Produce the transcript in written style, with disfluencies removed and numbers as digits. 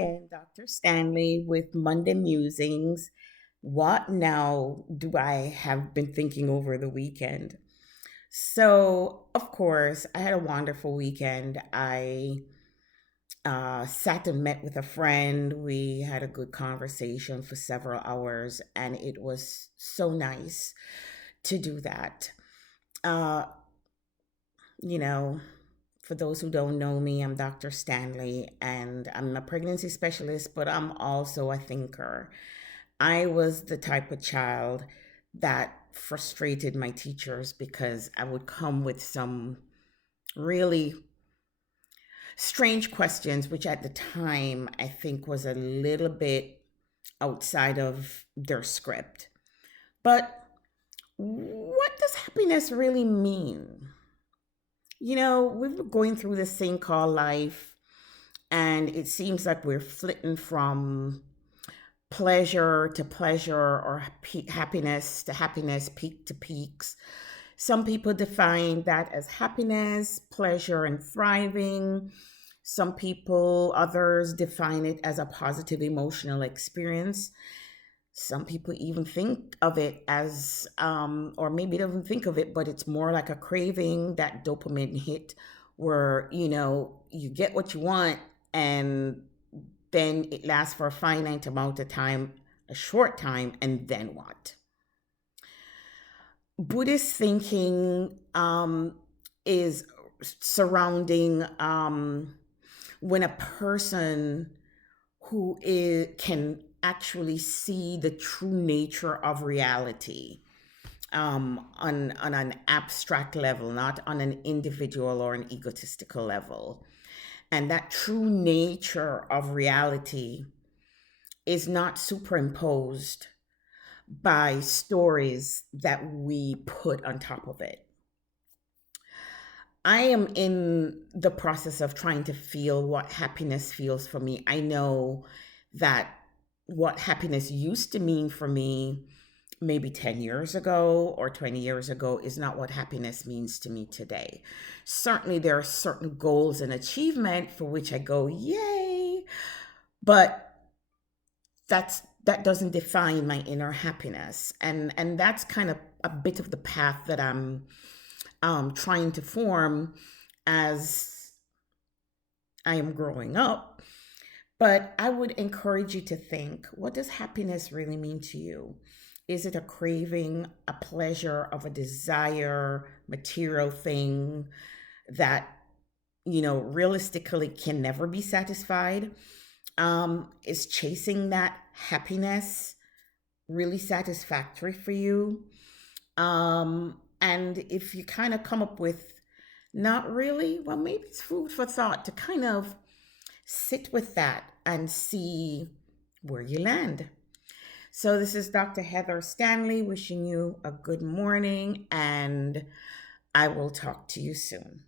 again, Dr. Stanley with Monday Musings. What now do I have been thinking over the weekend? So, of course, I had a wonderful weekend. I sat and met with a friend. We had a good conversation for several hours, and it was so nice to do that. Uh, you know, for those who don't know me, I'm Dr. Stanley and I'm a pregnancy specialist, but I'm also a thinker. I was the type of child that frustrated my teachers because I would come with some really strange questions, which at the time I think was a little bit outside of their script. But what does happiness really mean? We've been going through this thing called life, and it seems like we're flitting from pleasure or happiness to happiness, peak to peaks. Some people define that as happiness, pleasure, and thriving. Some people, others define it as a positive emotional experience. Some people even think of it as, or maybe they don't think of it, but it's more like a craving, that dopamine hit where, you get what you want and then it lasts for a finite amount of time, a short time, and then what? Buddhist thinking is surrounding when a person can actually see the true nature of reality on an abstract level, not on an individual or an egotistical level. And that true nature of reality is not superimposed by stories that we put on top of it. I am in the process of trying to feel what happiness feels for me. I know that what happiness used to mean for me maybe 10 years ago or 20 years ago is not what happiness means to me today. Certainly, there are certain goals and achievement for which I go, yay, but that doesn't define my inner happiness. And that's kind of a bit of the path that I'm trying to form as I am growing up. But I would encourage you to think, what does happiness really mean to you? Is it a craving, a pleasure of a desire, material thing that, realistically can never be satisfied? Is chasing that happiness really satisfactory for you? And if you kind of come up with not really, well, maybe it's food for thought to kind of sit with that and see where you land. So, this is Dr. Heather Stanley wishing you a good morning, and I will talk to you soon.